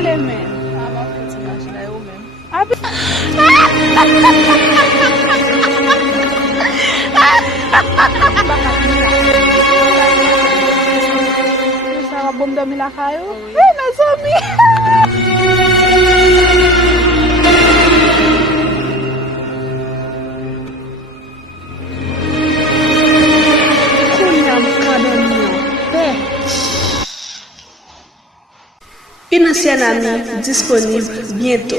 ale men. Abi. Sa bom dami la kayo. Eh, nasomi. Une ancienne amie disponible bientôt.